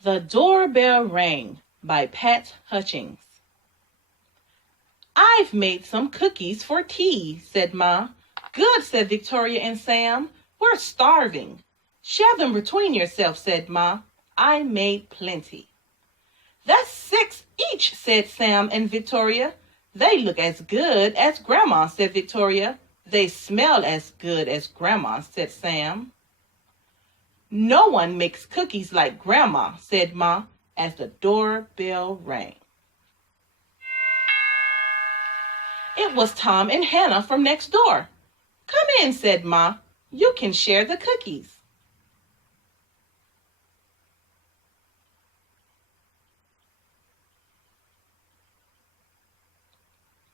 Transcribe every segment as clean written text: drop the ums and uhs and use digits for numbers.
The Doorbell Rang by Pat Hutchings. "I've made some cookies for tea," said Ma. "Good," said Victoria and Sam. "We're starving." "Share them between yourselves," said Ma. "I made plenty." "That's 6 each," said Sam and Victoria. "They look as good as Grandma," said Victoria. "They smell as good as Grandma," said Sam. "No one makes cookies like Grandma," said Ma, as the doorbell rang. It was Tom and Hannah from next door. "Come in," said Ma. "You can share the cookies."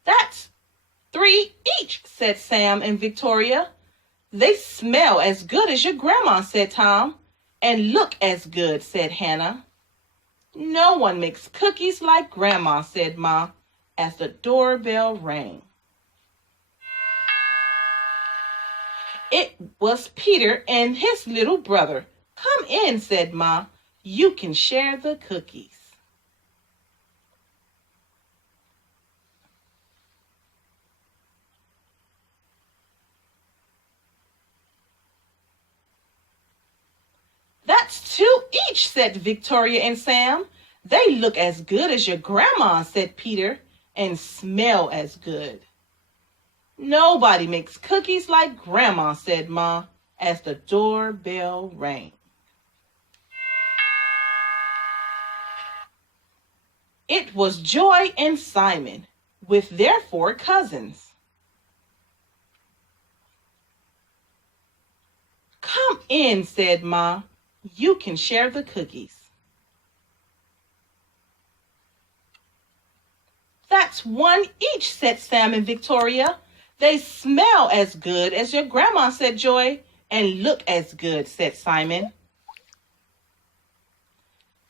"That's 3 each," said Sam and Victoria. "They smell as good as your grandma," said Tom. "And look as good," said Hannah. "No one makes cookies like Grandma," said Ma, as the doorbell rang. It was Peter and his little brother. "Come in," said Ma. "You can share the cookies." "That's 2 each," said Victoria and Sam. "They look as good as your grandma," said Peter, "and smell as good." "Nobody makes cookies like Grandma," said Ma, as the doorbell rang. It was Joy and Simon with their 4 cousins. "Come in," said Ma. "You can share the cookies." "That's 1 each," said Sam and Victoria. "They smell as good as your grandma," said Joy. "And look as good," said Simon.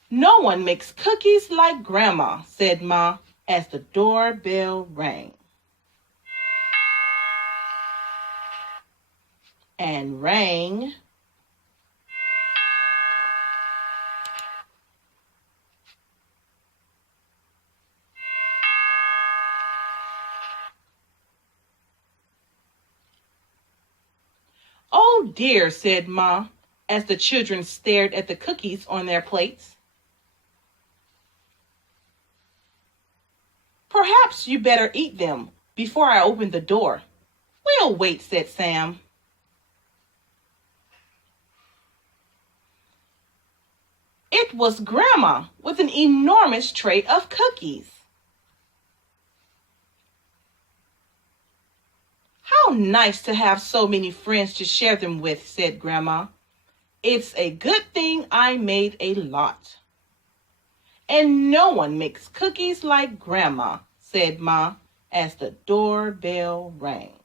"No one makes cookies like Grandma," said Ma, as the doorbell rang. And rang. "Oh dear," said Ma, as the children stared at the cookies on their plates. "Perhaps you better eat them before I open the door." "We'll wait," said Sam. It was Grandma with an enormous tray of cookies. "How nice to have so many friends to share them with," said Grandma. "It's a good thing I made a lot." "And no one makes cookies like Grandma," said Ma, as the doorbell rang.